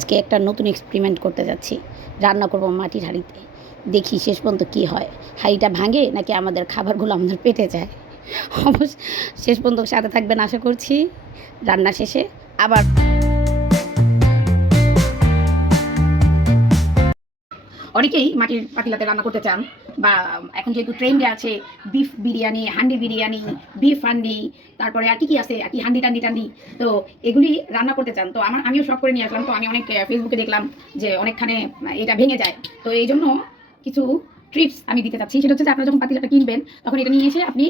আজকে একটা নতুন এক্সপেরিমেন্ট করতে যাচ্ছি। রান্না করব মাটির হাঁড়িতে। দেখি শেষ পর্যন্ত কী হয়। হাঁড়িটা ভাঙে নাকি আমাদের খাবারগুলো আমাদের পেটে যায়। অবশ্য শেষ পর্যন্ত সাথে থাকবেন আশা করছি। রান্না শেষে আবার অনেকেই মাটির পাতিলাতে রান্না করতে চান, বা এখন যেহেতু ট্রেন্ডে আছে বিফ বিরিয়ানি, হান্ডি বিরিয়ানি, বিফ হান্ডি, তারপরে আর কি আছে আর কি হান্ডি টান্ডি টান্ডি, তো এগুলি রান্না করতে চান। তো আমিও শখ করে নিয়ে আসলাম। তো আমি অনেক ফেসবুকে দেখলাম যে অনেকখানে এটা ভেঙে যায়। তো এই জন্য কিছু ট্রিপস আমি দিতে চাচ্ছি। সেটা হচ্ছে যে আপনারা যখন পাতিলাটা কিনবেন তখন এটা নিয়ে এসে আপনি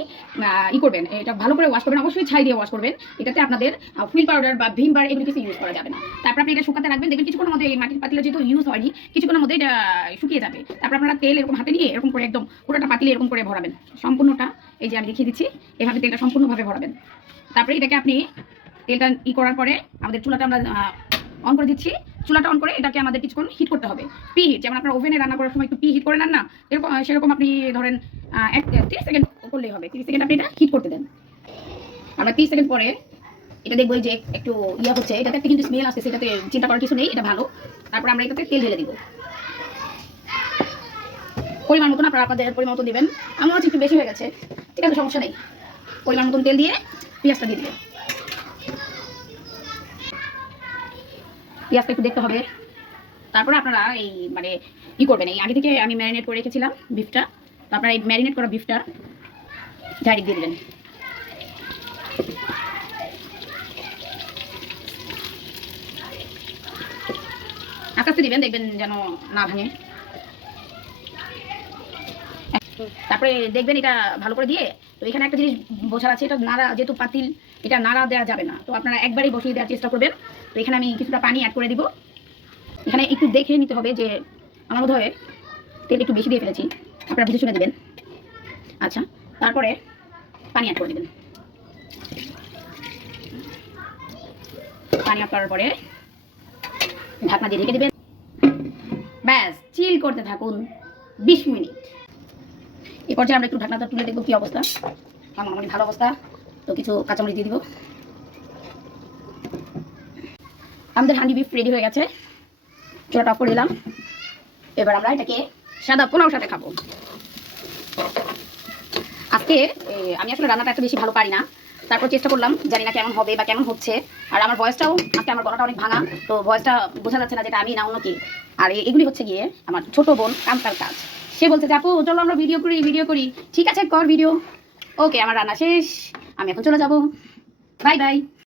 করবেন, এটা ভালো করে ওয়াশ করবেন, অবশ্যই ছাই দিয়ে ওয়াশ করবেন। এটাতে আপনাদের হুইল পাউডার বা ভিম বার এগুলো কিছু ইউজ করা যাবে না। তারপর আপনি এটা শুকাতে রাখবেন, দেখবেন কিছুক্ষণের মধ্যে এই মাটির পাতিলা যেহেতু ইউজ হয়নি, কিছুক্ষণের মধ্যে এটা শুকিয়ে যাবে। তারপর আপনারা তেল এরকম হাতে নিয়ে এরকম করে একদম পুরোটা পাতিলে এরকম করে ভরাবেন, সম্পূর্ণটা। এই যে আমি দেখিয়ে দিচ্ছি, এভাবে তেলটা সম্পূর্ণভাবে ভরাবেন। তারপরে এটাকে আপনি তেলটা করার পরে আমাদের চুলাটা আমরা অন করে দিচ্ছি। চুলাটা অন করে এটাকে আমাদের কিছুক্ষণ হিট করতে হবে। প্রি হিট, যেমন আপনার ওভেনে রান্না করার সময় একটু প্রি হিট করে নেন না, এরকম সেরকম আপনি ধরেন 30 সেকেন্ড করলেই হবে। 30 সেকেন্ড আপনি এটা হিট করতে দেন। আমরা 30 সেকেন্ড পরে এটা দেখবো যে একটু হচ্ছে, এটাতে একটা কিন্তু স্মেল আসছে, সেটাতে চিন্তা করার কিছু নেই, এটা ভালো। তারপর আমরা এটাতে তেল ঢেলে দিব, পরিমাণ মতন। আপনারা আপনাদের পরিমাণ মতন দিবেন। আমার হচ্ছে একটু বেশি হয়ে গেছে, ঠিক আছে, সমস্যা নেই। পরিমাণ মতন তেল দিয়ে পেঁয়াজটা দিয়ে দিবেন। পেঁয়াজটা একটু দেখতে হবে। তারপরে আপনারা এই করবেন, এই আগে থেকে আমি ম্যারিনেট করে রেখেছিলাম বিফটা। তো আপনারা এই ম্যারিনেট করা বিফটা ডাইরেক্ট দিয়ে দেবেন। আস্তে আস্তে দিবেন, দেখবেন যেন না ভাঙে। তারপরে দেখবেন এটা ভালো করে দিয়ে, তো এখানে একটা জিনিস বোঝার আছে, এটা নাড়া, যেহেতু পাতিল, এটা নাড়া দেওয়া যাবে না। তো আপনারা একবারই বসিয়ে দেওয়ার চেষ্টা করবেন। তো এখানে আমি কিছুটা পানি অ্যাড করে দিব। এখানে একটু দেখে নিতে হবে যে আমার বোধ হয় তেল একটু বেশি দিয়ে ফেলেছি, আপনারা বুঝে শুনে দেবেন। আচ্ছা, তারপরে পানি অ্যাড করে দেবেন। পানি অ্যাড করার পরে ঢাকনা দিয়ে রেখে দেবেন। ব্যাস, চিল করতে থাকুন 20 মিনিট। এই পর্যায়ে আমরা একটু ঢাকনাটা তুলে দেখবো কী অবস্থা। আমার মোটামুটি ভালো অবস্থা। তো কিছু কাঁচামরিচ দিয়ে দিব। আমাদের হান্ডি বিফ রেডি হয়ে গেছে। চুলাটা অফ করে দিলাম। এবার আমরা এটাকে সাদা পোলাওর সাথে খাবো। আজকে আমি আসলে রান্নাটা এত বেশি ভালো পারি না, তারপর চেষ্টা করলাম, জানি না কেমন হবে বা কেমন হচ্ছে। আর আমার ভয়েসটাও আজকে, আমার গলাটা অনেক ভাঙা, তো ভয়েসটা বোঝা যাচ্ছে না যেটা আমি না অন্য কি। আর এগুলি হচ্ছে গিয়ে আমার ছোট বোন কান্তার কাজ। সে বলছে যে আপু চলো আমরা ভিডিও করি। ঠিক আছে, কর ভিডিও। ওকে, আমার রান্না শেষ, আমি এখন চলে যাব। Bye bye.